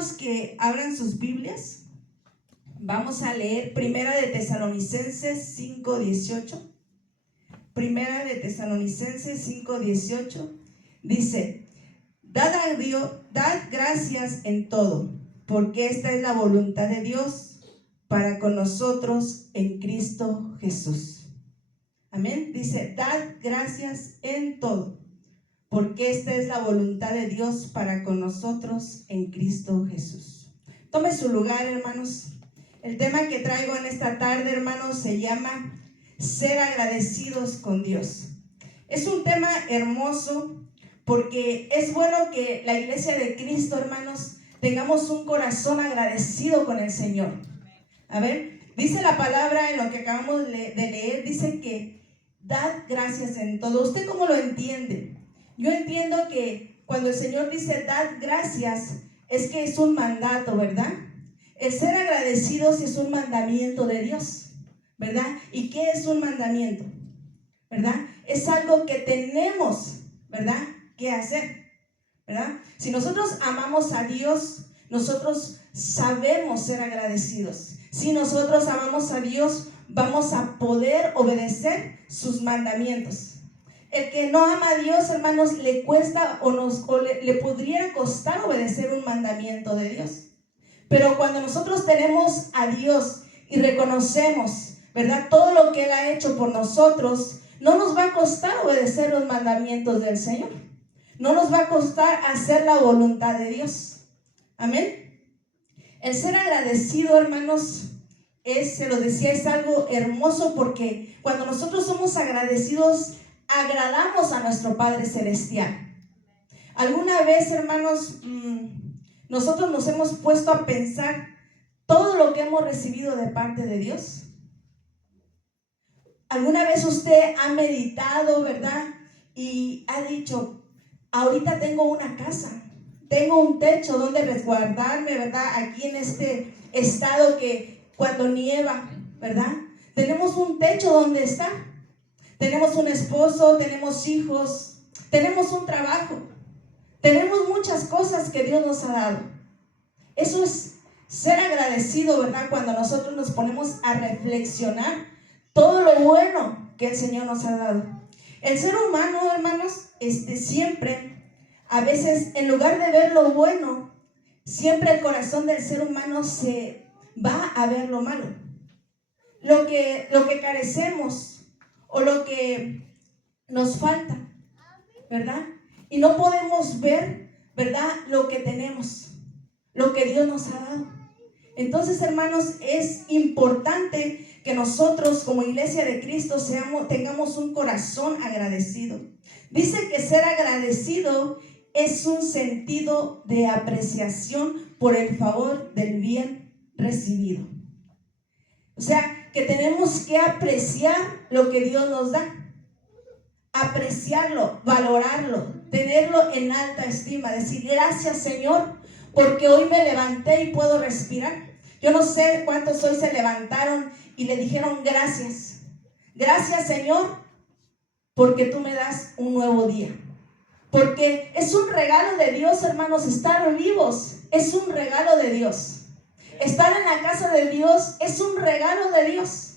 hermanos, que abran sus Biblias. Vamos a leer Primera de Tesalonicenses 5:18. Primera de Tesalonicenses 5:18. Dice: dad a Dios, dad gracias en todo, porque esta es la voluntad de Dios para con nosotros en Cristo Jesús. Amén. Dice: dad gracias en todo, porque esta es la voluntad de Dios para con nosotros en Cristo Jesús. Tome su lugar, hermanos. El tema que traigo en esta tarde, hermanos, se llama ser agradecidos con Dios. Es un tema hermoso porque es bueno que la iglesia de Cristo, hermanos, tengamos un corazón agradecido con el Señor. A ver, dice la palabra en lo que acabamos de leer, dice que dad gracias en todo. ¿Usted cómo lo entiende? Yo entiendo que cuando el Señor dice dad gracias, es que es un mandato, ¿verdad? El ser agradecidos es un mandamiento de Dios, ¿verdad? ¿Y qué es un mandamiento? ¿Verdad? Es algo que tenemos, ¿verdad?, que hacer, ¿verdad? Si nosotros amamos a Dios, nosotros sabemos ser agradecidos. Si nosotros amamos a Dios, vamos a poder obedecer sus mandamientos. El que no ama a Dios, hermanos, le cuesta o le podría costar obedecer un mandamiento de Dios. Pero cuando nosotros tenemos a Dios y reconocemos, ¿verdad?, todo lo que Él ha hecho por nosotros, no nos va a costar obedecer los mandamientos del Señor. No nos va a costar hacer la voluntad de Dios. Amén. El ser agradecido, hermanos, se lo decía, es algo hermoso porque cuando nosotros somos agradecidos, agradamos a nuestro Padre Celestial. ¿Alguna vez, hermanos, nosotros nos hemos puesto a pensar todo lo que hemos recibido de parte de Dios? ¿Alguna vez usted ha meditado, verdad? Y ha dicho: ahorita tengo una casa, tengo un techo donde resguardarme, ¿verdad? Aquí en este estado que cuando nieva, ¿verdad?, tenemos un techo donde estar. Tenemos un esposo, tenemos hijos, tenemos un trabajo, tenemos muchas cosas que Dios nos ha dado. Eso es ser agradecido, ¿verdad? Cuando nosotros nos ponemos a reflexionar todo lo bueno que el Señor nos ha dado. El ser humano, hermanos, siempre, a veces, en lugar de ver lo bueno, siempre el corazón del ser humano se va a ver lo malo. Lo que carecemos o lo que nos falta, ¿verdad? Y no podemos ver, ¿verdad?, lo que tenemos, lo que Dios nos ha dado. Entonces, hermanos, es importante que nosotros como iglesia de Cristo tengamos un corazón agradecido. Dice que ser agradecido es un sentido de apreciación por el favor del bien recibido. O sea, que tenemos que apreciar lo que Dios nos da. Apreciarlo, valorarlo, tenerlo en alta estima. Decir: gracias, Señor, porque hoy me levanté y puedo respirar. Yo no sé cuántos hoy se levantaron y le dijeron gracias. Gracias, Señor, porque tú me das un nuevo día. Porque es un regalo de Dios, hermanos, estar vivos. Es un regalo de Dios. Estar en la casa de Dios es un regalo de Dios.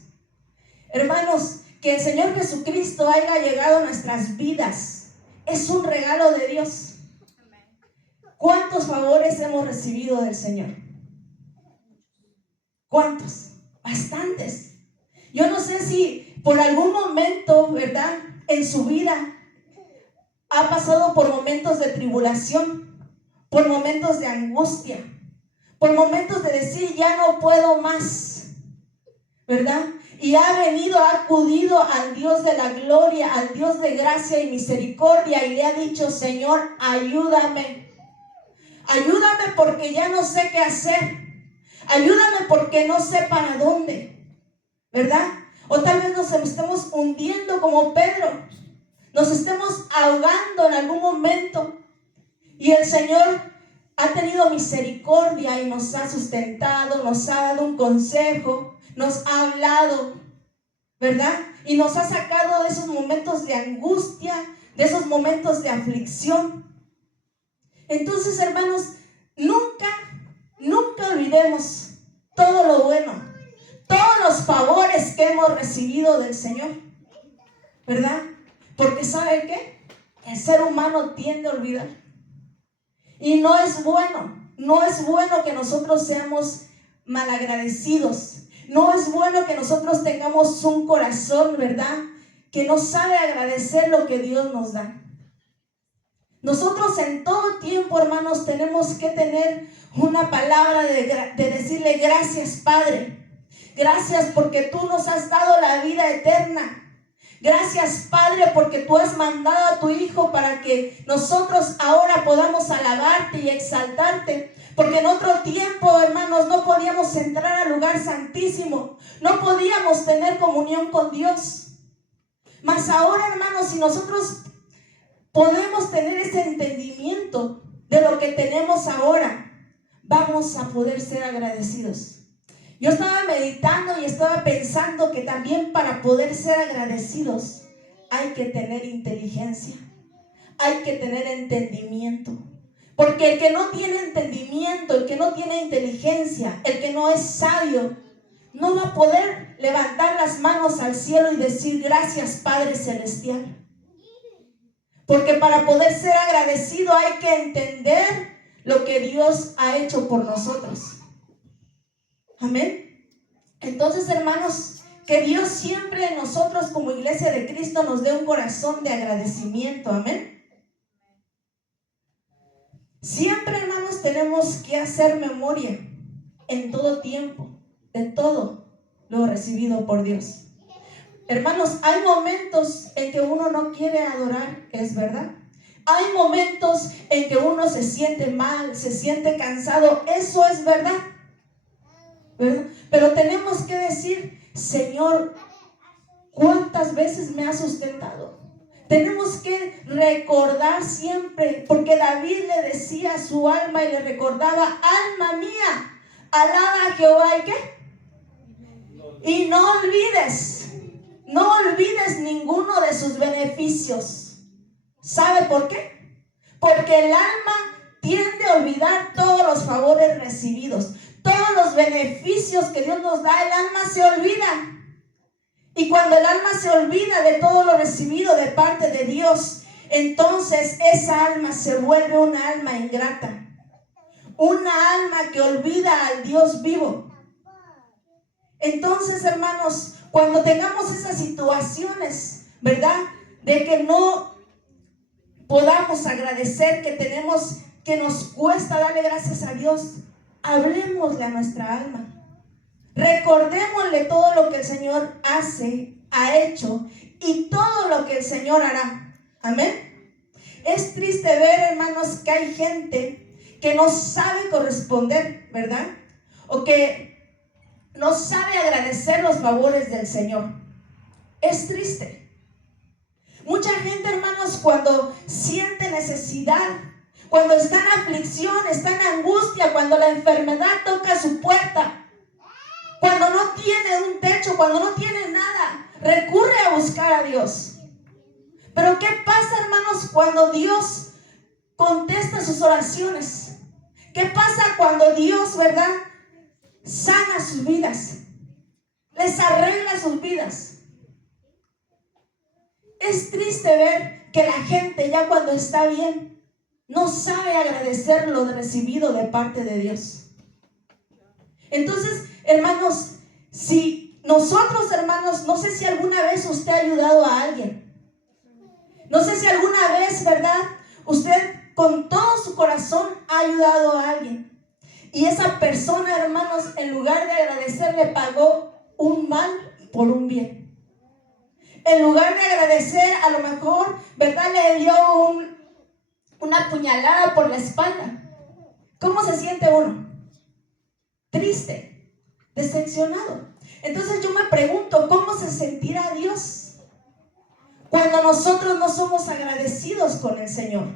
Hermanos, que el Señor Jesucristo haya llegado a nuestras vidas es un regalo de Dios. ¿Cuántos favores hemos recibido del Señor? ¿Cuántos? Bastantes. Yo no sé si por algún momento, ¿verdad?, en su vida ha pasado por momentos de tribulación, por momentos de angustia, por momentos de decir: ya no puedo más, ¿verdad? Y ha venido, ha acudido al Dios de la gloria, al Dios de gracia y misericordia, y le ha dicho: Señor, ayúdame. Ayúdame porque ya no sé qué hacer. Ayúdame porque no sé para dónde, ¿verdad? O tal vez nos estemos hundiendo como Pedro. Nos estemos ahogando en algún momento. Y el Señor ha tenido misericordia y nos ha sustentado, nos ha dado un consejo, nos ha hablado, ¿verdad? Y nos ha sacado de esos momentos de angustia, de esos momentos de aflicción. Entonces, hermanos, nunca olvidemos todo lo bueno, todos los favores que hemos recibido del Señor, ¿verdad? Porque ¿sabe qué? El ser humano tiende a olvidar. Y no es bueno que nosotros seamos malagradecidos. No es bueno que nosotros tengamos un corazón, ¿verdad?, que no sabe agradecer lo que Dios nos da. Nosotros en todo tiempo, hermanos, tenemos que tener una palabra de decirle gracias, Padre. Gracias porque tú nos has dado la vida eterna. Gracias, Padre, porque tú has mandado a tu Hijo para que nosotros ahora podamos alabarte y exaltarte. Porque en otro tiempo, hermanos, no podíamos entrar al lugar santísimo. No podíamos tener comunión con Dios. Mas ahora, hermanos, si nosotros podemos tener ese entendimiento de lo que tenemos ahora, vamos a poder ser agradecidos. Yo estaba meditando y estaba pensando que también para poder ser agradecidos hay que tener inteligencia, hay que tener entendimiento. Porque el que no tiene entendimiento, el que no tiene inteligencia, el que no es sabio, no va a poder levantar las manos al cielo y decir gracias, Padre Celestial. Porque para poder ser agradecido hay que entender lo que Dios ha hecho por nosotros. Amén. Entonces, hermanos, que Dios siempre en nosotros como iglesia de Cristo nos dé un corazón de agradecimiento. Amén. Siempre, hermanos, tenemos que hacer memoria en todo tiempo de todo lo recibido por Dios. Hermanos, hay momentos en que uno no quiere adorar, es verdad. Hay momentos en que uno se siente mal, se siente cansado, eso es verdad, ¿verdad? Pero tenemos que decir, Señor, ¿cuántas veces me has sustentado? Tenemos que recordar siempre, porque David le decía a su alma y le recordaba, alma mía, alaba a Jehová, ¿y qué? Y no olvides ninguno de sus beneficios. ¿Sabe por qué? Porque el alma tiende a olvidar todos los favores recibidos, todos los beneficios que Dios nos da, el alma se olvida. Y cuando el alma se olvida de todo lo recibido de parte de Dios, entonces esa alma se vuelve una alma ingrata, una alma que olvida al Dios vivo. Entonces, hermanos, cuando tengamos esas situaciones, ¿verdad?, de que no podamos agradecer, que nos cuesta darle gracias a Dios, hablemosle a nuestra alma. Recordémosle todo lo que el Señor ha hecho y todo lo que el Señor hará. Amén. Es triste ver, hermanos, que hay gente que no sabe corresponder, ¿verdad? O que no sabe agradecer los favores del Señor. Es triste. Mucha gente, hermanos, cuando siente necesidad, cuando está en aflicción, está en angustia, cuando la enfermedad toca su puerta, cuando no tiene un techo, cuando no tiene nada, recurre a buscar a Dios. Pero ¿qué pasa, hermanos, cuando Dios contesta sus oraciones? ¿Qué pasa cuando Dios, verdad, sana sus vidas, les arregla sus vidas? Es triste ver que la gente ya cuando está bien no sabe agradecer lo recibido de parte de Dios. Entonces, hermanos, si nosotros, hermanos, no sé si alguna vez usted ha ayudado a alguien, no sé si alguna vez, ¿verdad?, usted con todo su corazón ha ayudado a alguien y esa persona, hermanos, en lugar de agradecer, le pagó un mal por un bien. En lugar de agradecer, a lo mejor, ¿verdad?, le dio una puñalada por la espalda. ¿Cómo se siente uno? Triste, decepcionado. Entonces yo me pregunto, ¿cómo se sentirá Dios cuando nosotros no somos agradecidos con el Señor?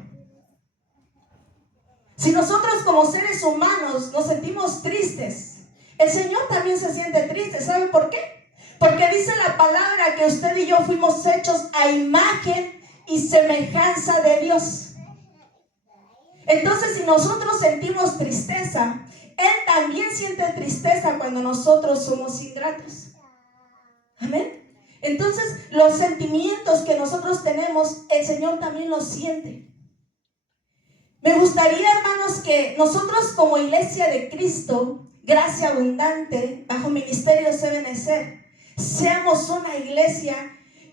Si nosotros como seres humanos nos sentimos tristes, el Señor también se siente triste. ¿Sabe por qué? Porque dice la palabra que usted y yo fuimos hechos a imagen y semejanza de Dios. Entonces, si nosotros sentimos tristeza, Él también siente tristeza cuando nosotros somos ingratos. Amén. Entonces, los sentimientos que nosotros tenemos, el Señor también los siente. Me gustaría, hermanos, que nosotros como Iglesia de Cristo, Gracia Abundante, bajo Ministerio CBNC, seamos una iglesia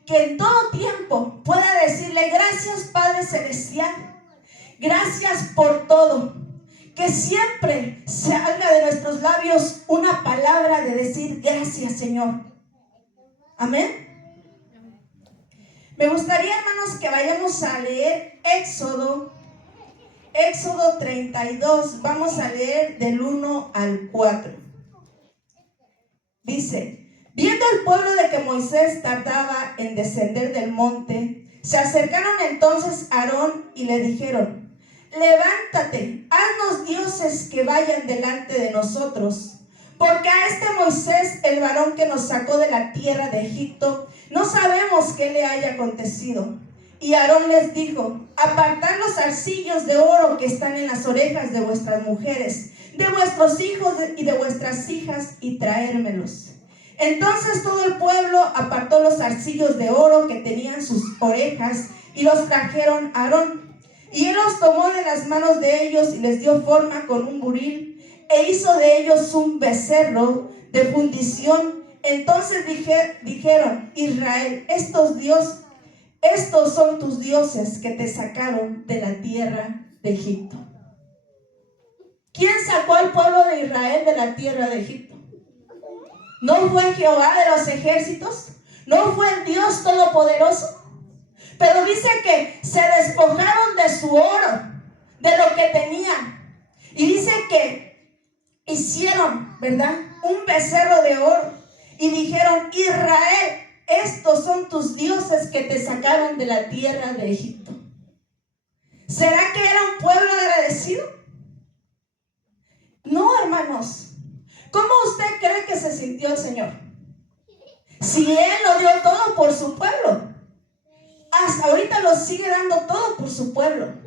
que en todo tiempo pueda decirle gracias, Padre Celestial, gracias por todo. Que siempre salga de nuestros labios una palabra de decir gracias, Señor. Amén. Me gustaría, hermanos, que vayamos a leer Éxodo 32. Vamos a leer del 1 al 4. Dice: viendo el pueblo de que Moisés tardaba en descender del monte, se acercaron entonces a Aarón y le dijeron: levántate, haznos dioses que vayan delante de nosotros, porque a este Moisés, el varón que nos sacó de la tierra de Egipto, no sabemos qué le haya acontecido. Y Aarón les dijo: apartad los zarcillos de oro que están en las orejas de vuestras mujeres, de vuestros hijos y de vuestras hijas, y traérmelos. Entonces todo el pueblo apartó los zarcillos de oro que tenían sus orejas y los trajeron a Aarón. Y él los tomó de las manos de ellos y les dio forma con un buril e hizo de ellos un becerro de fundición. Entonces dijeron: Israel, estos son tus dioses que te sacaron de la tierra de Egipto. ¿Quién sacó al pueblo de Israel de la tierra de Egipto? ¿No fue Jehová de los ejércitos? ¿No fue el Dios Todopoderoso? Pero dice que se despojaron de su oro, de lo que tenían. Y dice que hicieron, ¿verdad?, un becerro de oro. Y dijeron: Israel, estos son tus dioses que te sacaron de la tierra de Egipto. ¿Será que era un pueblo agradecido? No, hermanos. ¿Cómo usted cree que se sintió el Señor? Si Él lo dio todo por su pueblo, hasta ahorita lo sigue dando todo por su pueblo.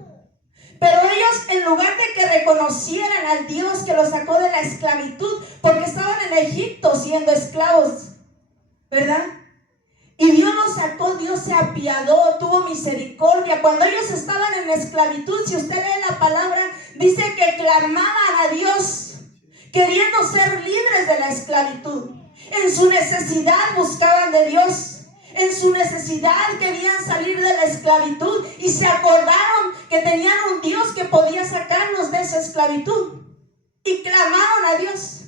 Pero ellos, en lugar de que reconocieran al Dios que los sacó de la esclavitud, porque estaban en Egipto siendo esclavos, ¿verdad? Y Dios los sacó, Dios se apiadó, tuvo misericordia. Cuando ellos estaban en esclavitud, si usted lee la palabra, dice que clamaban a Dios, queriendo ser libres de la esclavitud. En su necesidad buscaban de Dios. En su necesidad querían salir de la esclavitud y se acordaron que tenían un Dios que podía sacarlos de esa esclavitud. Y clamaron a Dios.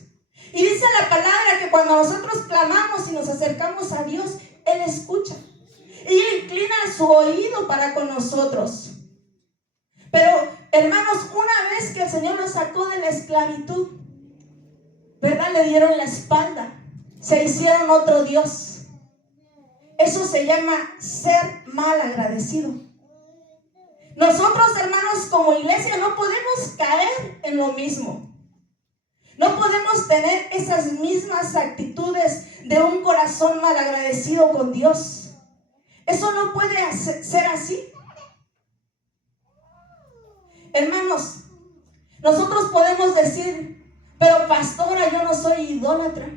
Y dice la palabra que cuando nosotros clamamos y nos acercamos a Dios, Él escucha. Y Él inclina su oído para con nosotros. Pero, hermanos, una vez que el Señor los sacó de la esclavitud, ¿verdad?, le dieron la espalda. Se hicieron otro Dios. Eso se llama ser mal agradecido. Nosotros, hermanos, como iglesia no podemos caer en lo mismo. No podemos tener esas mismas actitudes de un corazón mal agradecido con Dios. Eso no puede ser así. Hermanos, nosotros podemos decir: pero pastora, yo no soy idólatra.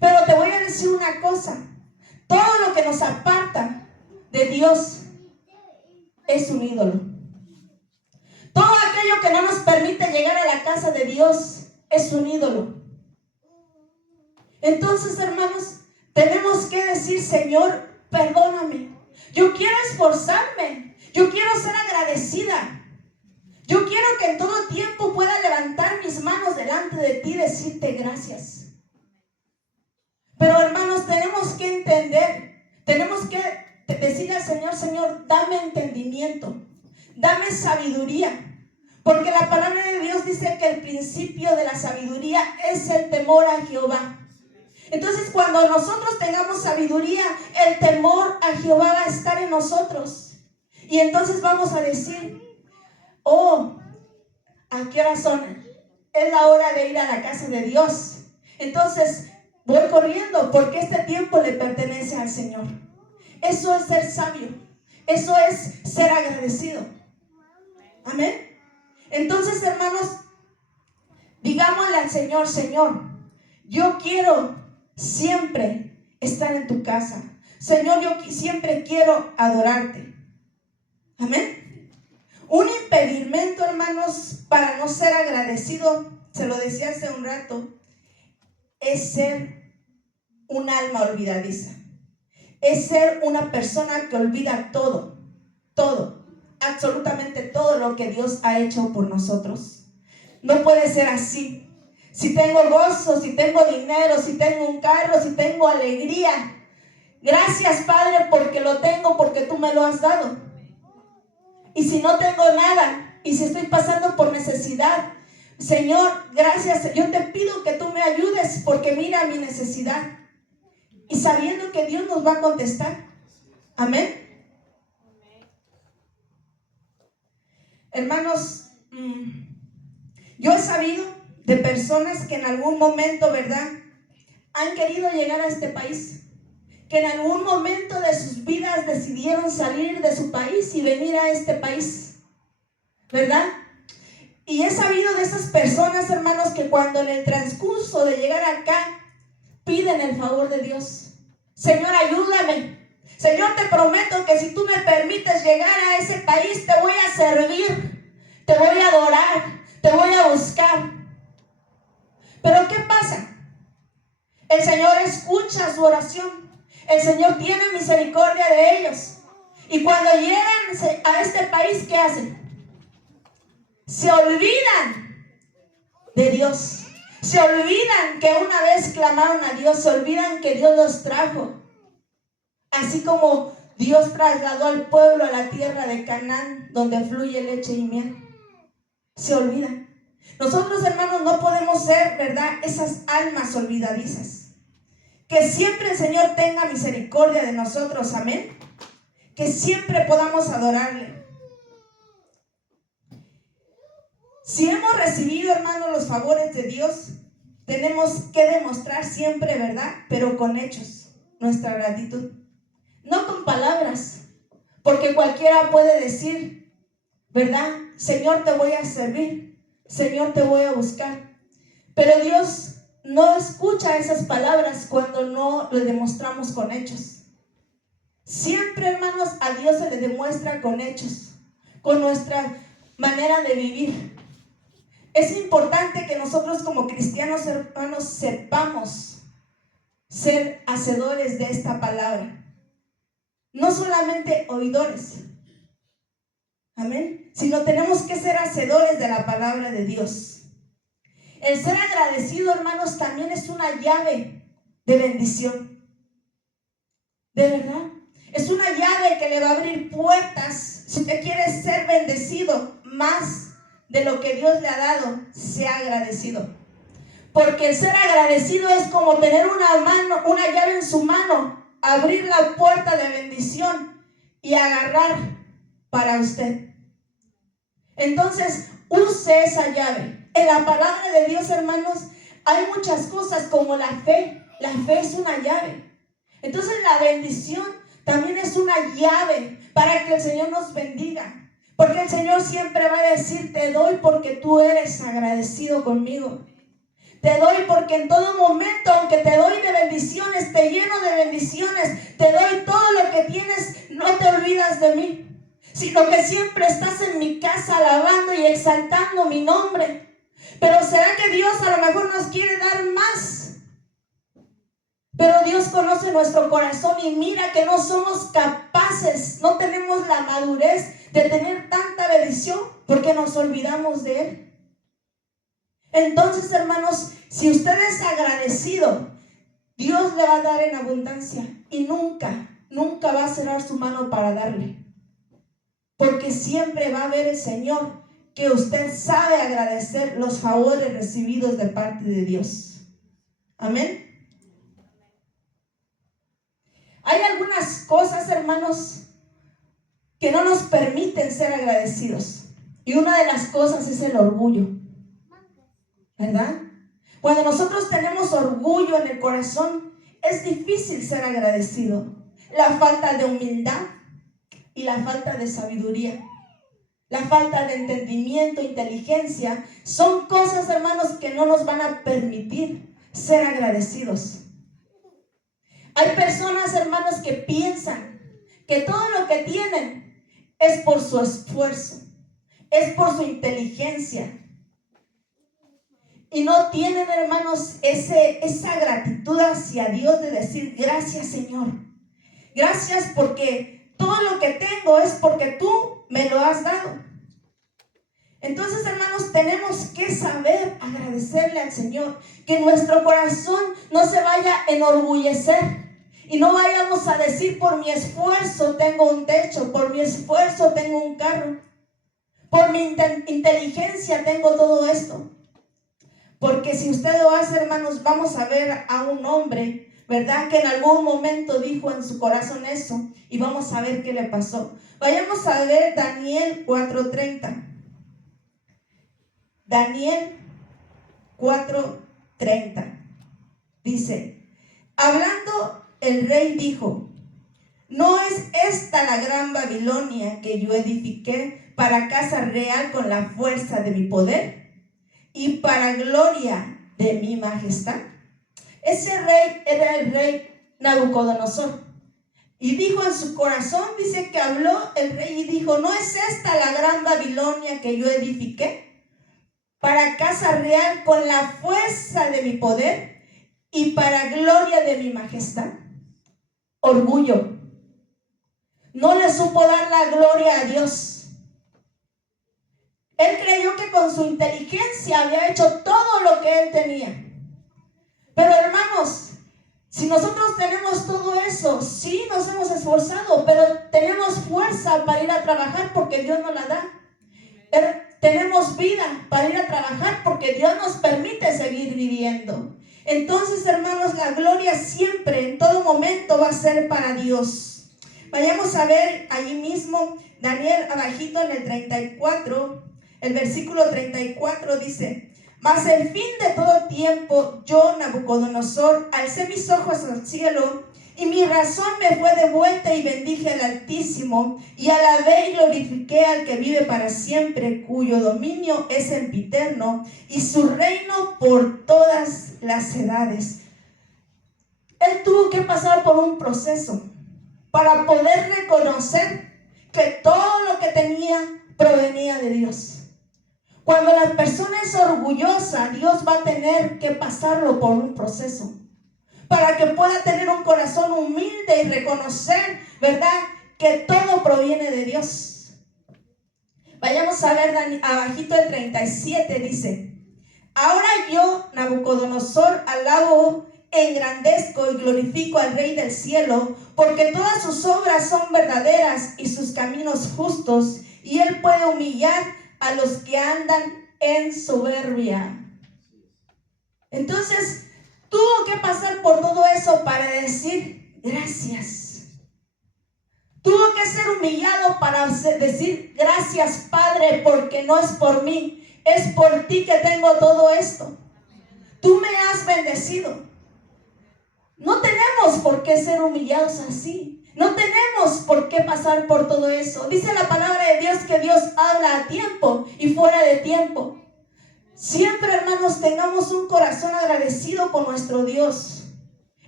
Pero te voy a decir una cosa: todo lo que nos aparta de Dios es un ídolo. Todo aquello que no nos permite llegar a la casa de Dios es un ídolo. Entonces, hermanos, tenemos que decir: Señor, perdóname. Yo quiero esforzarme. Yo quiero ser agradecida. Yo quiero que en todo tiempo pueda levantar mis manos delante de ti y decirte gracias. Pero, hermanos, tenemos que entender, tenemos que decirle al Señor: Señor, dame entendimiento, dame sabiduría. Porque la palabra de Dios dice que el principio de la sabiduría es el temor a Jehová. Entonces, cuando nosotros tengamos sabiduría, el temor a Jehová va a estar en nosotros. Y entonces vamos a decir: oh, ¿a qué hora son? Es la hora de ir a la casa de Dios. Entonces, voy corriendo porque este tiempo le pertenece al Señor. Eso es ser sabio. Eso es ser agradecido. Amén. Entonces, hermanos, Digámosle al Señor: Señor, yo quiero siempre estar en tu casa. Señor, yo siempre quiero adorarte. Amén. Un impedimento, hermanos, para no ser agradecido, se lo decía hace un rato, es ser un alma olvidadiza. Es ser una persona que olvida todo, absolutamente todo lo que Dios ha hecho por nosotros. No puede ser así. Si tengo gozo, si tengo dinero, si tengo un carro, si tengo alegría, gracias, Padre, porque lo tengo, porque tú me lo has dado. Y si no tengo nada, y si estoy pasando por necesidad, Señor, gracias, yo te pido que tú me ayudes, porque mira mi necesidad. Y sabiendo que Dios nos va a contestar. Amén. Hermanos, yo he sabido de personas que en algún momento, ¿verdad?, han querido llegar a este país, que en algún momento de sus vidas decidieron salir de su país y venir a este país, ¿verdad? Y he sabido de esas personas, hermanos, que cuando en el transcurso de llegar acá piden el favor de Dios. Señor, ayúdame. Señor, te prometo que si tú me permites llegar a ese país, te voy a servir, te voy a adorar, te voy a buscar. Pero ¿qué pasa? El Señor escucha su oración. El Señor tiene misericordia de ellos. Y cuando llegan a este país, ¿qué hacen? Se olvidan de Dios. Se olvidan que una vez clamaron a Dios. Se olvidan que Dios los trajo. Así como Dios trasladó al pueblo a la tierra de Canaán, donde fluye leche y miel. Se olvidan. Nosotros, hermanos, no podemos ser, ¿verdad?, esas almas olvidadizas. Que siempre el Señor tenga misericordia de nosotros, amén. Que siempre podamos adorarle. Si hemos recibido, hermanos, los favores de Dios, tenemos que demostrar siempre, ¿verdad?, pero con hechos, nuestra gratitud. No con palabras, porque cualquiera puede decir, ¿verdad?, Señor, te voy a servir, Señor, te voy a buscar. Pero Dios no escucha esas palabras cuando no le demostramos con hechos. Siempre, hermanos, a Dios se le demuestra con hechos, con nuestra manera de vivir. Es importante que nosotros como cristianos, hermanos, sepamos ser hacedores de esta palabra. No solamente oidores, amén, sino tenemos que ser hacedores de la palabra de Dios. El ser agradecido, hermanos, también es una llave de bendición. De verdad, es una llave que le va a abrir puertas. Si usted quiere ser bendecido más de lo que Dios le ha dado, sea agradecido. Porque el ser agradecido es como tener una llave en su mano, abrir la puerta de bendición y agarrar para usted. Entonces, use esa llave. En la palabra de Dios, hermanos, hay muchas cosas como la fe. La fe es una llave. Entonces, la bendición también es una llave para que el Señor nos bendiga. Porque el Señor siempre va a decir, te doy porque tú eres agradecido conmigo. Te doy porque en todo momento, aunque te doy de bendiciones, te lleno de bendiciones, te doy todo lo que tienes, no te olvidas de mí, sino que siempre estás en mi casa alabando y exaltando mi nombre. Pero ¿será que Dios a lo mejor nos quiere dar más? Pero Dios conoce nuestro corazón y mira que no somos capaces, no tenemos la madurez de tener tanta bendición porque nos olvidamos de Él. Entonces, hermanos, si usted es agradecido, Dios le va a dar en abundancia y nunca va a cerrar su mano para darle. Porque siempre va a ver el Señor que usted sabe agradecer los favores recibidos de parte de Dios. Amén. Hay algunas cosas, hermanos, que no nos permiten ser agradecidos. Y una de las cosas es el orgullo. ¿Verdad? Cuando nosotros tenemos orgullo en el corazón, es difícil ser agradecido. La falta de humildad y la falta de sabiduría. la falta de entendimiento, inteligencia, son cosas, hermanos, que no nos van a permitir ser agradecidos. Hay personas, hermanos, que piensan que todo lo que tienen es por su esfuerzo, es por su inteligencia. Y no tienen, hermanos, esa gratitud hacia Dios de decir: gracias, Señor. Gracias porque todo lo que tengo es porque tú me lo has dado. Entonces, hermanos, tenemos que saber agradecerle al Señor. Que nuestro corazón no se vaya a enorgullecer. Y no vayamos a decir: por mi esfuerzo tengo un techo, por mi esfuerzo tengo un carro, por mi inteligencia tengo todo esto. Porque si usted lo hace, hermanos, vamos a ver a un hombre, ¿verdad?, que en algún momento dijo en su corazón eso, y vamos a ver qué le pasó. Vayamos a ver Daniel 4:30. Daniel 4:30. Dice: hablando el rey dijo: ¿no es esta la gran Babilonia que yo edifiqué para casa real con la fuerza de mi poder y para gloria de mi majestad? Ese rey era el rey Nabucodonosor. Y dijo en su corazón, dice que habló el rey y dijo: ¿no es esta la gran Babilonia que yo edifiqué para casa real con la fuerza de mi poder y para gloria de mi majestad? Orgullo. No le supo dar la gloria a Dios. Él creyó que con su inteligencia había hecho todo lo que él tenía. Pero, hermanos, si nosotros tenemos todo eso, sí nos hemos esforzado, pero tenemos fuerza para ir a trabajar porque Dios nos la da. Tenemos vida para ir a trabajar porque Dios nos permite seguir viviendo. Entonces, hermanos, la gloria siempre, en todo momento, va a ser para Dios. Vayamos a ver allí mismo, Daniel, abajito en el 34, el versículo 34 dice: mas el fin de todo tiempo, yo, Nabucodonosor, alcé mis ojos al cielo, y mi razón me fue devuelta, y bendije al Altísimo, y alabé y glorifiqué al que vive para siempre, cuyo dominio es sempiterno, y su reino por todas las edades. Él tuvo que pasar por un proceso para poder reconocer que todo lo que tenía provenía de Dios. Cuando la persona es orgullosa, Dios va a tener que pasarlo por un proceso para que pueda tener un corazón humilde y reconocer, ¿verdad?, que todo proviene de Dios. Vayamos a ver abajito el 37, dice: ahora yo, Nabucodonosor, alabo, engrandezco y glorifico al Rey del cielo, porque todas sus obras son verdaderas y sus caminos justos, y él puede humillar a los que andan en soberbia. Entonces, tuvo que pasar por todo eso para decir gracias. Tuvo que ser humillado para decir: gracias, Padre, porque no es por mí, es por ti que tengo todo esto. Tú me has bendecido. No tenemos por qué ser humillados así. No tenemos por qué pasar por todo eso. Dice la palabra de Dios que Dios habla a tiempo y fuera de tiempo. Siempre, hermanos, tengamos un corazón agradecido con nuestro Dios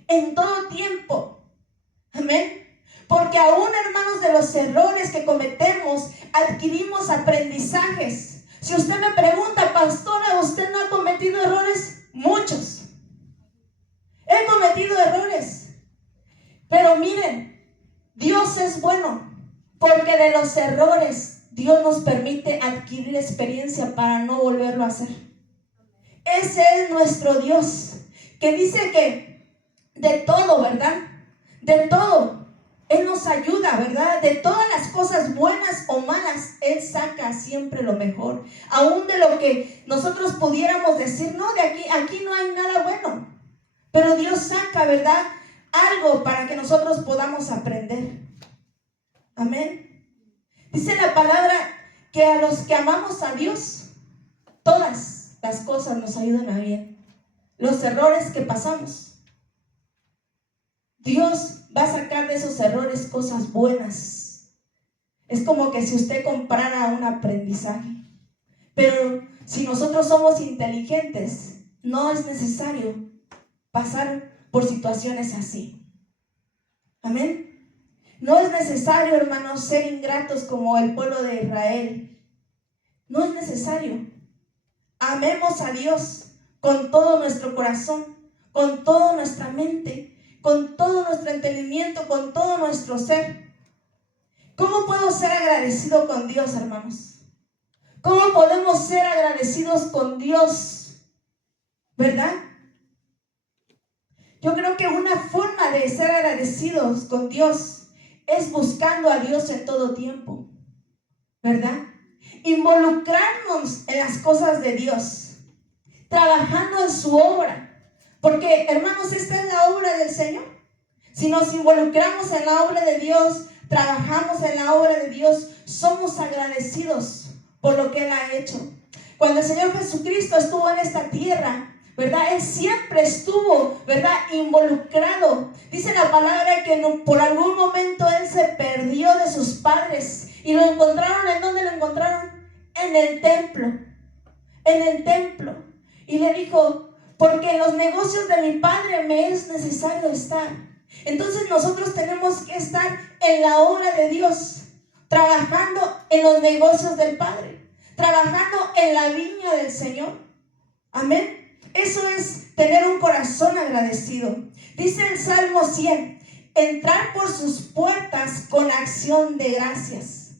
en todo tiempo. Amén. Porque aún, hermanos, de los errores que cometemos, adquirimos aprendizajes. Si usted me pregunta: pastora, ¿usted no ha cometido errores? Muchos. He cometido errores. Pero miren, Dios es bueno, porque de los errores Dios nos permite adquirir experiencia para no volverlo a hacer. Ese es nuestro Dios, que dice que de todo, ¿verdad? De todo, Él nos ayuda, ¿verdad? De todas las cosas buenas o malas, Él saca siempre lo mejor. Aún de lo que nosotros pudiéramos decir: no, de aquí no hay nada bueno. Pero Dios saca, ¿verdad?, algo para que nosotros podamos aprender. Amén. Dice la palabra que a los que amamos a Dios, todas las cosas nos ayudan a bien. Los errores que pasamos, Dios va a sacar de esos errores cosas buenas. Es como que si usted comprara un aprendizaje. Pero si nosotros somos inteligentes, no es necesario pasar por situaciones así. Amén. No es necesario, hermanos, ser ingratos como el pueblo de Israel. No es necesario. Amemos a Dios con todo nuestro corazón, con toda nuestra mente, con todo nuestro entendimiento, con todo nuestro ser. ¿Cómo puedo ser agradecido con Dios, hermanos? ¿Cómo podemos ser agradecidos con Dios? ¿Verdad? Yo creo que una forma de ser agradecidos con Dios es buscando a Dios en todo tiempo, ¿verdad? Involucrarnos en las cosas de Dios, trabajando en su obra, porque, hermanos, esta es la obra del Señor. Si nos involucramos en la obra de Dios, trabajamos en la obra de Dios, somos agradecidos por lo que Él ha hecho. Cuando el Señor Jesucristo estuvo en esta tierra, ¿verdad? Él siempre estuvo, ¿verdad?, involucrado. Dice la palabra que por algún momento Él se perdió de sus padres y lo encontraron. ¿En dónde lo encontraron? En el templo. En el templo. Y le dijo: porque en los negocios de mi Padre me es necesario estar. Entonces nosotros tenemos que estar en la obra de Dios, trabajando en los negocios del Padre, trabajando en la viña del Señor. Amén. Eso es tener un corazón agradecido. Dice el Salmo 100, entrar por sus puertas con acción de gracias.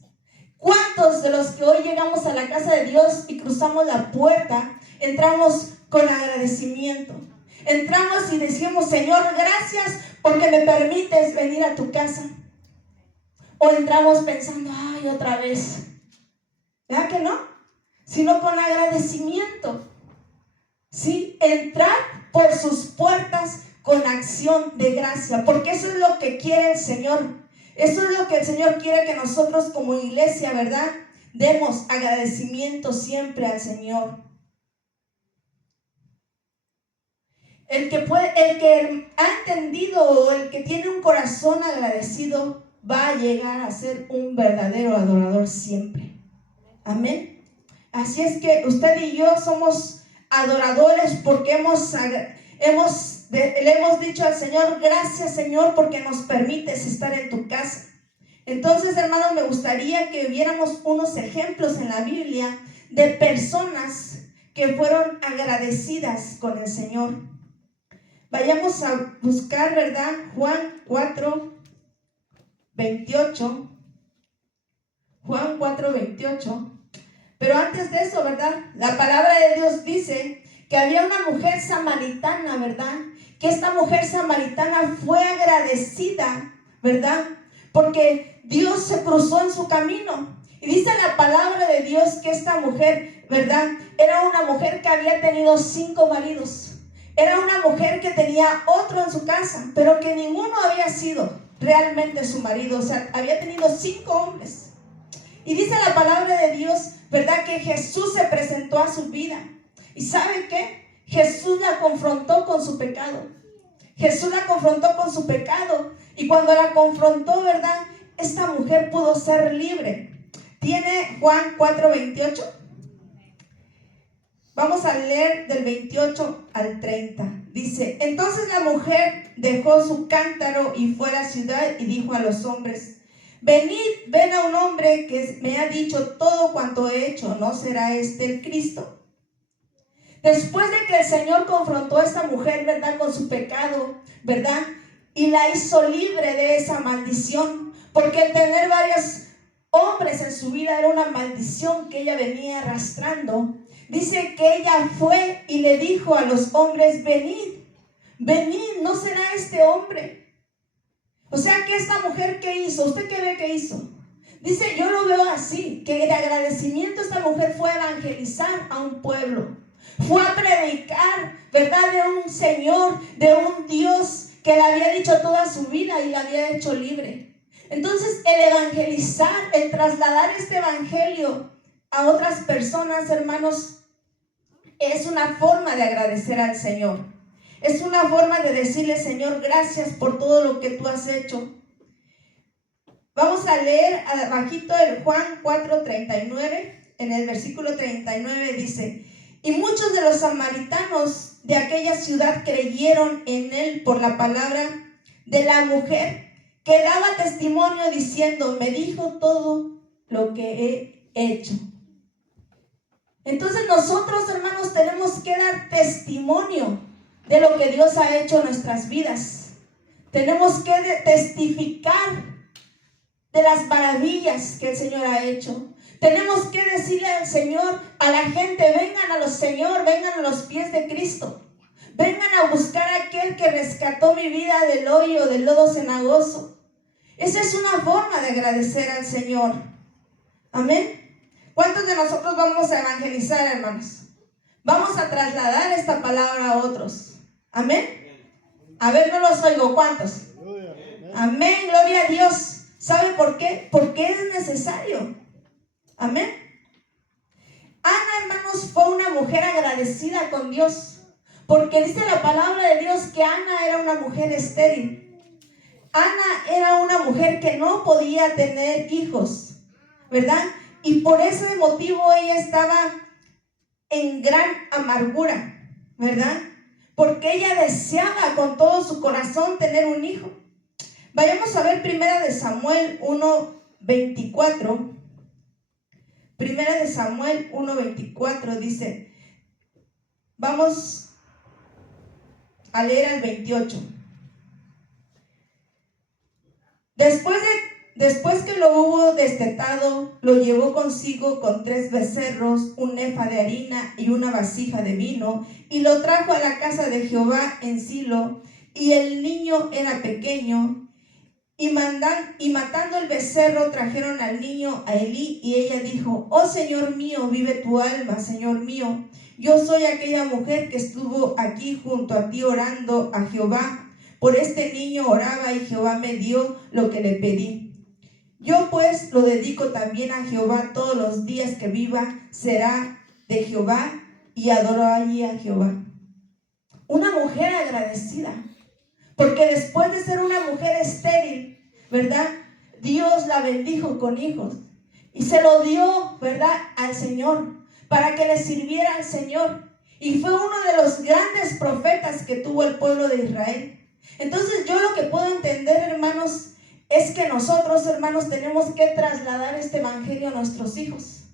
¿Cuántos de los que hoy llegamos a la casa de Dios y cruzamos la puerta, entramos con agradecimiento? Entramos y decimos: Señor, gracias porque me permites venir a tu casa. O entramos pensando: ay, otra vez. ¿Verdad que no? Sino con agradecimiento. ¿Sí? Entrar por sus puertas con acción de gracia, porque eso es lo que quiere el Señor. Eso es lo que el Señor quiere, que nosotros como iglesia, ¿verdad?, demos agradecimiento siempre al Señor. El que ha entendido o el que tiene un corazón agradecido va a llegar a ser un verdadero adorador siempre. Amén. Así es que usted y yo somos adoradores porque le hemos dicho al Señor: gracias, Señor, porque nos permites estar en tu casa. Entonces, hermanos, me gustaría que viéramos unos ejemplos en la Biblia de personas que fueron agradecidas con el Señor. Vayamos a buscar, ¿verdad?, Juan 4:28. Juan 4:28. Pero antes de eso, ¿verdad?, la palabra de Dios dice que había una mujer samaritana, ¿verdad?, que esta mujer samaritana fue agradecida, ¿verdad?, porque Dios se cruzó en su camino. Y dice la palabra de Dios que esta mujer, ¿verdad?, era una mujer que había tenido 5 maridos. Era una mujer que tenía otro en su casa, pero que ninguno había sido realmente su marido. O sea, había tenido 5 hombres. Y dice la palabra de Dios, ¿verdad?, que Jesús se presentó a su vida. ¿Y sabe qué? Jesús la confrontó con su pecado. Jesús la confrontó con su pecado. Y cuando la confrontó, ¿verdad?, esta mujer pudo ser libre. ¿Tiene Juan 4:28? Vamos a leer del 28 al 30. Dice: entonces la mujer dejó su cántaro y fue a la ciudad y dijo a los hombres: venid, ven a un hombre que me ha dicho todo cuanto he hecho. ¿No será este el Cristo? Después de que el Señor confrontó a esta mujer, ¿verdad?, con su pecado, ¿verdad?, y la hizo libre de esa maldición, porque el tener varios hombres en su vida era una maldición que ella venía arrastrando. Dice que ella fue y le dijo a los hombres: venid, venid, ¿no será este hombre? O sea, que esta mujer, ¿qué hizo? ¿Usted qué ve que hizo? Dice, yo lo veo así, que de agradecimiento esta mujer fue a evangelizar a un pueblo. Fue a predicar, ¿verdad?, de un Señor, de un Dios que le había dicho toda su vida y la había hecho libre. Entonces, el evangelizar, el trasladar este evangelio a otras personas, hermanos, es una forma de agradecer al Señor. Es una forma de decirle: Señor, gracias por todo lo que tú has hecho. Vamos a leer abajito el Juan 4:39. En el versículo 39 dice: y muchos de los samaritanos de aquella ciudad creyeron en él por la palabra de la mujer, que daba testimonio diciendo: me dijo todo lo que he hecho. Entonces nosotros, hermanos, tenemos que dar testimonio de lo que Dios ha hecho en nuestras vidas. Tenemos que testificar de las maravillas que el Señor ha hecho. Tenemos que decirle al Señor, a la gente: vengan a los Señor, vengan a los pies de Cristo. Vengan a buscar a aquel que rescató mi vida del hoyo, del lodo cenagoso. Esa es una forma de agradecer al Señor. Amén. ¿Cuántos de nosotros vamos a evangelizar, hermanos? Vamos a trasladar esta palabra a otros. Amén. A ver, no los oigo. ¿Cuántos? Amén, gloria a Dios. ¿Sabe por qué? Porque es necesario. Amén. Ana, hermanos, fue una mujer agradecida con Dios, porque dice la palabra de Dios que Ana era una mujer estéril. Ana era una mujer que no podía tener hijos, ¿verdad? Y por ese motivo ella estaba en gran amargura, ¿verdad? Porque ella deseaba con todo su corazón tener un hijo. Vayamos a ver Primera de Samuel 1:24. Primera de Samuel 1:24 dice, vamos a leer al 28. Después que lo hubo destetado, lo llevó consigo con 3 becerros, un efa de harina y una vasija de vino, y lo trajo a la casa de Jehová en Silo, y el niño era pequeño. Y matando el becerro, trajeron al niño a Elí, y ella dijo: oh Señor mío, vive tu alma, Señor mío. Yo soy aquella mujer que estuvo aquí junto a ti orando a Jehová. Por este niño oraba, y Jehová me dio lo que le pedí. Yo pues lo dedico también a Jehová, todos los días que viva será de Jehová. Y adoró allí a Jehová. Una mujer agradecida, porque después de ser una mujer estéril, ¿verdad?, Dios la bendijo con hijos y se lo dio, ¿verdad?, al Señor, para que le sirviera al Señor. Y fue uno de los grandes profetas que tuvo el pueblo de Israel. Entonces yo lo que puedo entender, hermanos, es que nosotros, hermanos, tenemos que trasladar este evangelio a nuestros hijos.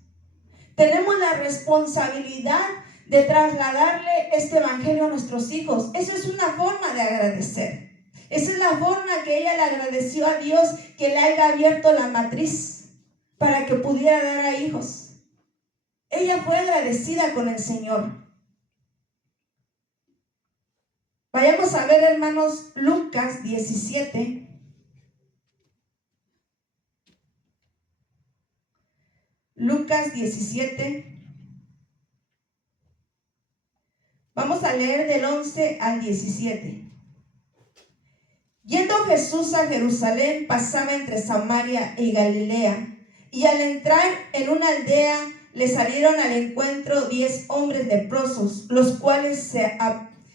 Tenemos la responsabilidad de trasladarle este evangelio a nuestros hijos. Eso es una forma de agradecer. Esa es la forma que ella le agradeció a Dios, que le haya abierto la matriz para que pudiera dar a hijos. Ella fue agradecida con el Señor. Vayamos a ver, hermanos, Lucas 17. Lucas 17. Vamos a leer del 11 al 17. Yendo Jesús a Jerusalén, pasaba entre Samaria y Galilea, y al entrar en una aldea, le salieron al encuentro 10 hombres leprosos, los cuales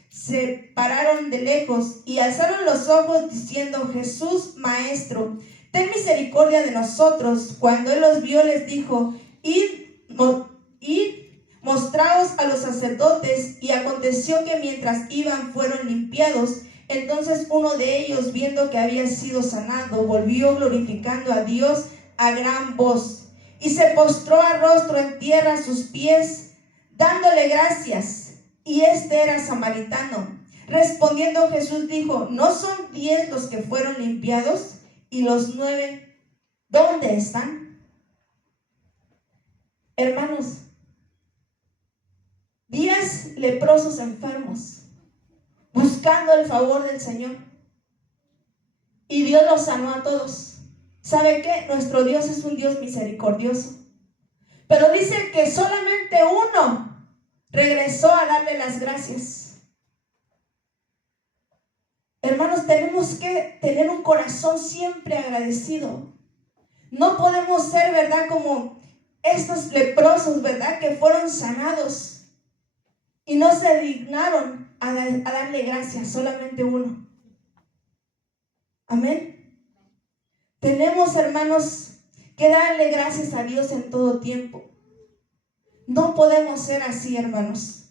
se pararon de lejos y alzaron los ojos diciendo: Jesús, Maestro, ten misericordia de nosotros. Cuando él los vio, les dijo: id, mostraos a los sacerdotes. Y aconteció que mientras iban, fueron limpiados. Entonces uno de ellos, viendo que había sido sanado, volvió glorificando a Dios a gran voz, y se postró a rostro en tierra a sus pies, dándole gracias. Y este era samaritano. Respondiendo Jesús dijo: ¿no son 10 los que fueron limpiados? ¿Y los 9 dónde están? Hermanos, 10 leprosos enfermos, buscando el favor del Señor, y Dios los sanó a todos. ¿Sabe qué? Nuestro Dios es un Dios misericordioso, pero dice que solamente uno regresó a darle las gracias. Hermanos, tenemos que tener un corazón siempre agradecido. No podemos ser, ¿verdad?, como estos leprosos, ¿verdad?, que fueron sanados y no se dignaron a darle gracias. Solamente uno. Amén. Tenemos, hermanos, que darle gracias a Dios en todo tiempo. No podemos ser así, hermanos.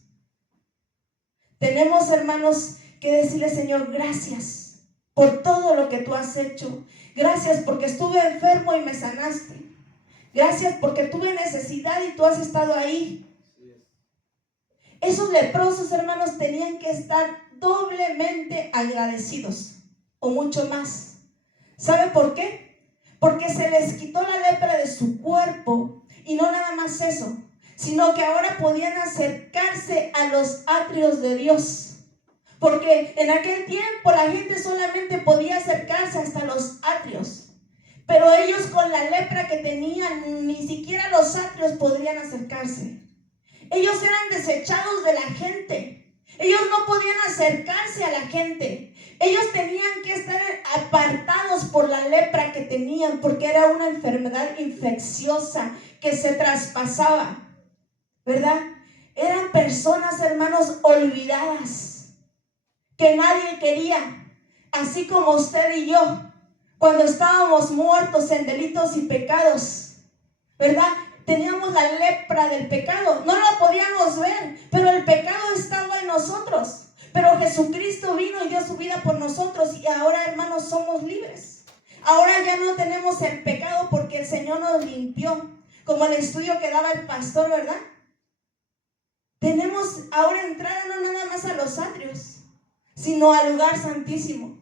Tenemos, hermanos, que decirle, Señor, gracias por todo lo que tú has hecho. Gracias porque estuve enfermo y me sanaste. Gracias porque tuve necesidad y tú has estado ahí. Esos leprosos, hermanos, tenían que estar doblemente agradecidos, o mucho más. ¿Sabe por qué? Porque se les quitó la lepra de su cuerpo, y no nada más eso, sino que ahora podían acercarse a los atrios de Dios. Porque en aquel tiempo la gente solamente podía acercarse hasta los atrios. Pero ellos, con la lepra que tenían, ni siquiera los atrios podrían acercarse. Ellos eran desechados de la gente. Ellos no podían acercarse a la gente. Ellos tenían que estar apartados por la lepra que tenían, porque era una enfermedad infecciosa que se traspasaba, ¿verdad? Eran personas, hermanos, olvidadas, que nadie quería, así como usted y yo, cuando estábamos muertos en delitos y pecados, ¿verdad? Teníamos la lepra del pecado, no la podíamos ver, pero el pecado estaba en nosotros. Pero Jesucristo vino y dio su vida por nosotros, y ahora, hermanos, somos libres. Ahora ya no tenemos el pecado porque el Señor nos limpió, como el estudio que daba el pastor, ¿verdad? Tenemos ahora entrada no nada más a los atrios, sino al lugar santísimo.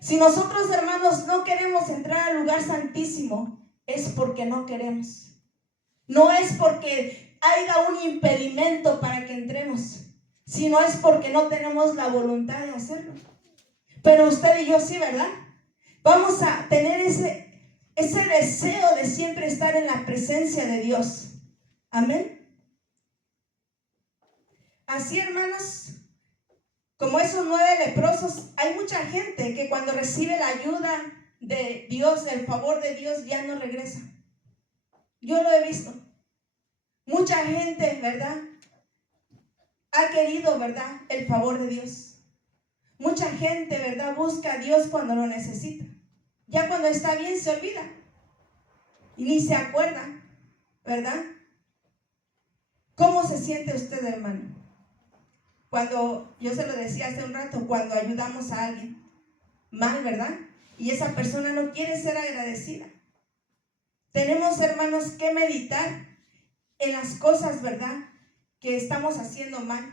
Si nosotros, hermanos, no queremos entrar al lugar santísimo, es porque no queremos. No es porque haya un impedimento para que entremos, sino es porque no tenemos la voluntad de hacerlo. Pero usted y yo sí, ¿verdad? Vamos a tener ese deseo de siempre estar en la presencia de Dios. Amén. Así, hermanos, como esos 9 leprosos, hay mucha gente que cuando recibe la ayuda de Dios, el favor de Dios, ya no regresa. Yo lo he visto. Mucha gente, ¿verdad?, ha querido, ¿verdad?, el favor de Dios. Mucha gente, ¿verdad?, busca a Dios cuando lo necesita. Ya cuando está bien se olvida y ni se acuerda, ¿verdad? ¿Cómo se siente usted, hermano? Cuando, yo se lo decía hace un rato, cuando ayudamos a alguien mal, ¿verdad?, y esa persona no quiere ser agradecida. Tenemos, hermanos, que meditar en las cosas, ¿verdad?, que estamos haciendo mal,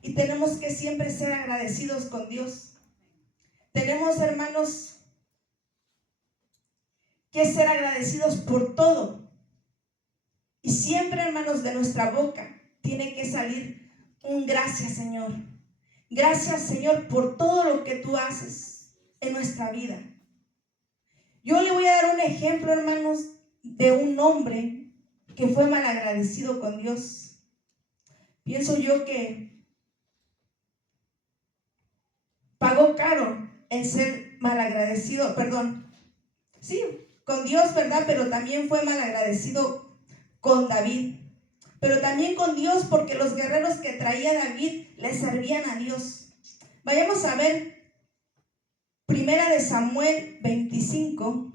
y tenemos que siempre ser agradecidos con Dios. Tenemos, hermanos, que ser agradecidos por todo, y siempre, hermanos, de nuestra boca tiene que salir un gracias, Señor. Gracias, Señor, por todo lo que tú haces en nuestra vida. Yo le voy a dar un ejemplo, hermanos, de un hombre que fue malagradecido con Dios. Pienso yo que pagó caro el ser malagradecido, sí, con Dios, ¿verdad? Pero también fue malagradecido con David. Pero también con Dios, porque los guerreros que traía David le servían a Dios. Vayamos a ver Primera de Samuel 25.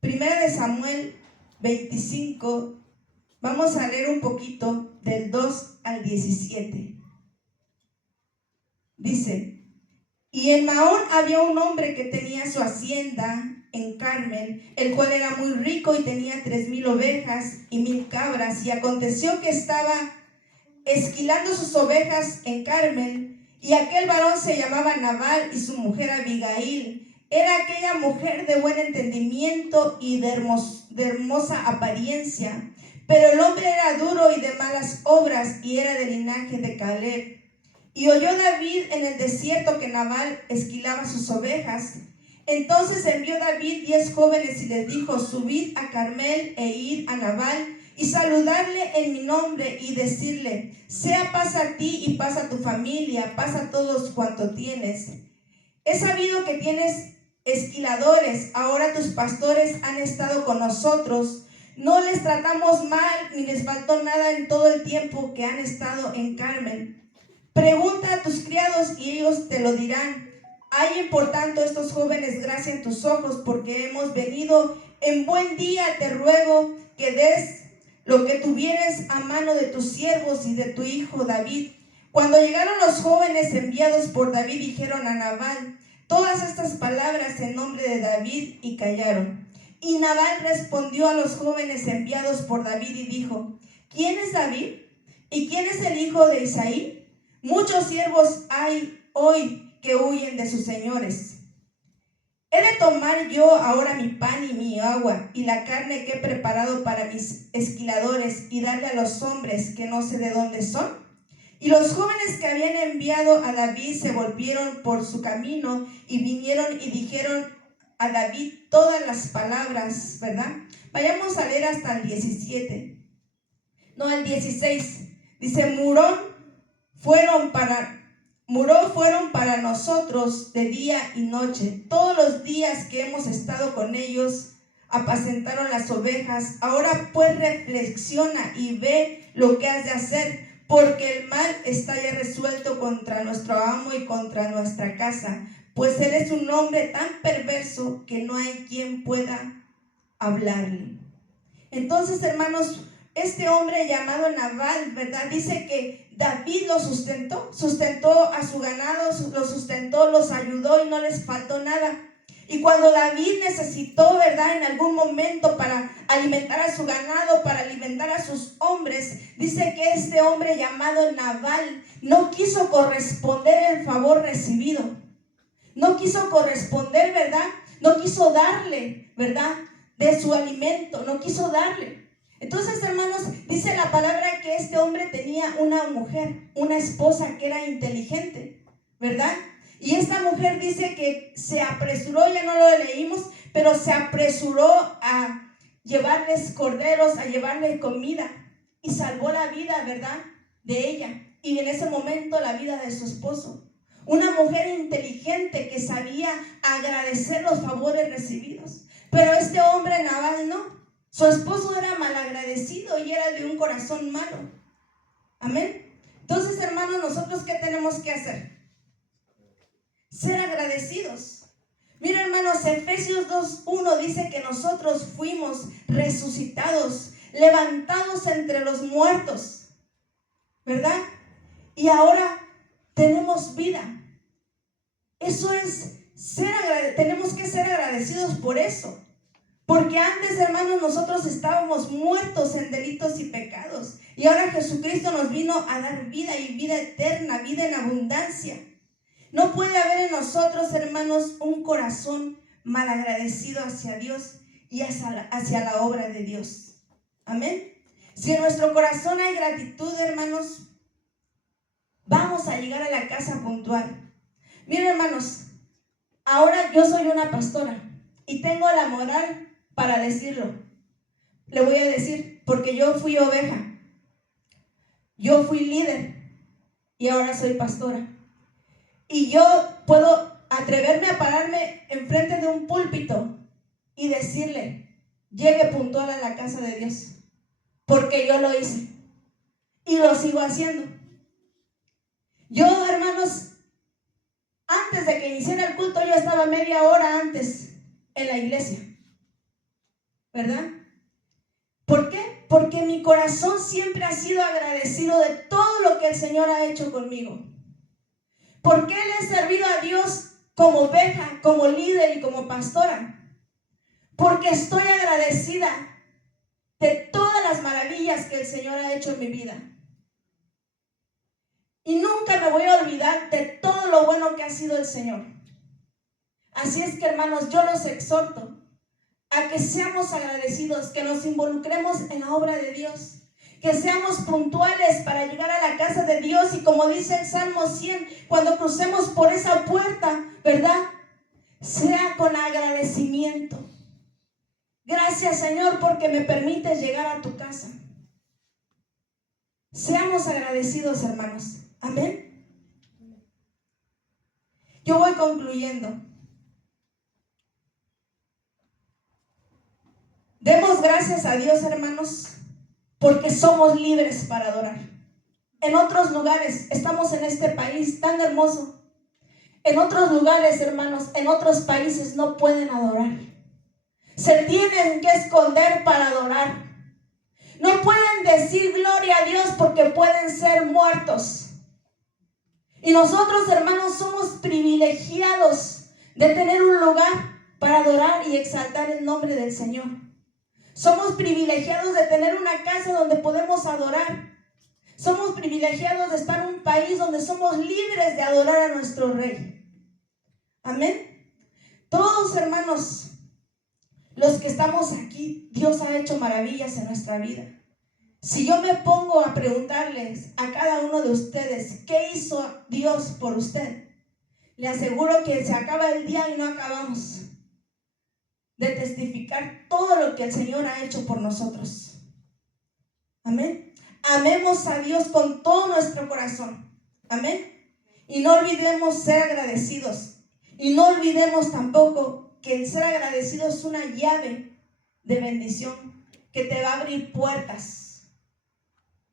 Primera de Samuel 25. Vamos a leer un poquito del 2 al 17. Dice: y en Maón había un hombre que tenía su hacienda en Carmel, el cual era muy rico y tenía 3,000 ovejas y 1,000 cabras. Y aconteció que estaba esquilando sus ovejas en Carmel, y aquel varón se llamaba Nabal, y su mujer Abigail. Era aquella mujer de buen entendimiento y de hermosa apariencia, pero el hombre era duro y de malas obras, y era del linaje de Caleb. Y oyó David en el desierto que Nabal esquilaba sus ovejas. Entonces envió David 10 jóvenes y les dijo: subid a Carmel e id a Nabal y saludarle en mi nombre y decirle: sea paz a ti y paz a tu familia, paz a todos cuanto tienes. He sabido que tienes esquiladores, ahora tus pastores han estado con nosotros. No les tratamos mal ni les faltó nada en todo el tiempo que han estado en Carmel. Pregunta a tus criados y ellos te lo dirán. Hallen por tanto estos jóvenes gracia en tus ojos, porque hemos venido en buen día. Te ruego que des lo que tuvieres a mano de tus siervos y de tu hijo David. Cuando llegaron los jóvenes enviados por David, dijeron a Nabal todas estas palabras en nombre de David y callaron. Y Nabal respondió a los jóvenes enviados por David y dijo: ¿Quién es David? ¿Y quién es el hijo de Isaí? Muchos siervos hay hoy que huyen de sus señores. ¿He de tomar yo ahora mi pan y mi agua y la carne que he preparado para mis esquiladores y darle a los hombres que no sé de dónde son? Y los jóvenes que habían enviado a David se volvieron por su camino y vinieron y dijeron a David todas las palabras, ¿verdad? Vayamos a leer hasta el 17. No, el 16. Dice: Muró fueron para nosotros de día y noche. Todos los días que hemos estado con ellos apacentaron las ovejas. Ahora pues reflexiona y ve lo que has de hacer, porque el mal está ya resuelto contra nuestro amo y contra nuestra casa, pues él es un hombre tan perverso que no hay quien pueda hablarle. Entonces, hermanos, este hombre llamado Nabal, ¿verdad? Dice que David lo sustentó a su ganado, lo sustentó, los ayudó y no les faltó nada. Y cuando David necesitó, ¿verdad?, en algún momento para alimentar a su ganado, para alimentar a sus hombres, dice que este hombre llamado Nabal no quiso corresponder el favor recibido. No quiso corresponder, ¿verdad? No quiso darle, ¿verdad?, de su alimento, no quiso darle. Entonces, hermanos, dice la palabra que este hombre tenía una mujer, una esposa que era inteligente, ¿verdad? Y esta mujer dice que se apresuró, ya no lo leímos, pero se apresuró a llevarles corderos, a llevarle comida y salvó la vida, ¿verdad?, de ella. Y en ese momento la vida de su esposo. Una mujer inteligente que sabía agradecer los favores recibidos. Pero este hombre Nabal no. Su esposo era malagradecido y era de un corazón malo. Amén. Entonces, hermanos, ¿nosotros qué tenemos que hacer? Ser agradecidos. Mira, hermanos, Efesios 2:1 dice que nosotros fuimos resucitados, levantados entre los muertos, ¿verdad? Y ahora tenemos vida. Eso es tenemos que ser agradecidos por eso. Porque antes, hermanos, nosotros estábamos muertos en delitos y pecados. Y ahora Jesucristo nos vino a dar vida y vida eterna, vida en abundancia. No puede haber en nosotros, hermanos, un corazón malagradecido hacia Dios y hacia la obra de Dios. Amén. Si en nuestro corazón hay gratitud, hermanos, vamos a llegar a la casa puntual. Miren, hermanos, ahora yo soy una pastora y tengo la moral para decirlo. Le voy a decir, porque yo fui oveja, yo fui líder y ahora soy pastora. Y yo puedo atreverme a pararme enfrente de un púlpito y decirle: llegue puntual a la casa de Dios, porque yo lo hice y lo sigo haciendo. Yo, hermanos, antes de que iniciara el culto, yo estaba media hora antes en la iglesia, ¿verdad? ¿Por qué? Porque mi corazón siempre ha sido agradecido de todo lo que el Señor ha hecho conmigo. ¿Por qué le he servido a Dios como oveja, como líder y como pastora? Porque estoy agradecida de todas las maravillas que el Señor ha hecho en mi vida. Y nunca me voy a olvidar de todo lo bueno que ha sido el Señor. Así es que, hermanos, yo los exhorto a que seamos agradecidos, que nos involucremos en la obra de Dios, que seamos puntuales para llegar a la casa de Dios. Y como dice el Salmo 100, cuando crucemos por esa puerta, ¿verdad?, sea con agradecimiento. Gracias, Señor, porque me permites llegar a tu casa. Seamos agradecidos, hermanos. Amén. Yo voy concluyendo. Demos gracias a Dios, hermanos, porque somos libres para adorar. En otros lugares, estamos en este país tan hermoso, En otros lugares, hermanos, en otros países no pueden adorar. Se tienen que esconder para adorar. No pueden decir gloria a Dios porque pueden ser muertos. Y nosotros, hermanos, somos privilegiados de tener un lugar para adorar y exaltar el nombre del Señor. Somos privilegiados de tener una casa donde podemos adorar. Somos privilegiados de estar en un país donde somos libres de adorar a nuestro Rey. Amén. Todos, hermanos, los que estamos aquí, Dios ha hecho maravillas en nuestra vida. Si yo me pongo a preguntarles a cada uno de ustedes, ¿qué hizo Dios por usted? Le aseguro que se acaba el día y no acabamos de testificar todo lo que el Señor ha hecho por nosotros. Amén. Amemos a Dios con todo nuestro corazón. Amén. Y no olvidemos ser agradecidos. Y no olvidemos tampoco que el ser agradecido es una llave de bendición que te va a abrir puertas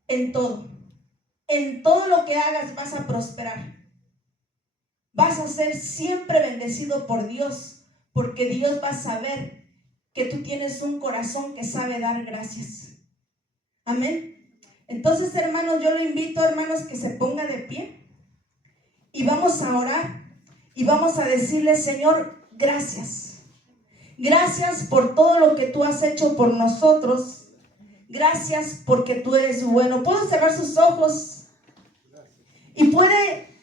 en todo. En todo lo que hagas vas a prosperar. Vas a ser siempre bendecido por Dios, porque Dios va a saber que tú tienes un corazón que sabe dar gracias. Amén. Entonces, hermanos, yo lo invito, hermanos, que se ponga de pie y vamos a orar y vamos a decirle: Señor, gracias. Gracias por todo lo que tú has hecho por nosotros. Gracias porque tú eres bueno. ¿Puedo cerrar sus ojos? Y puede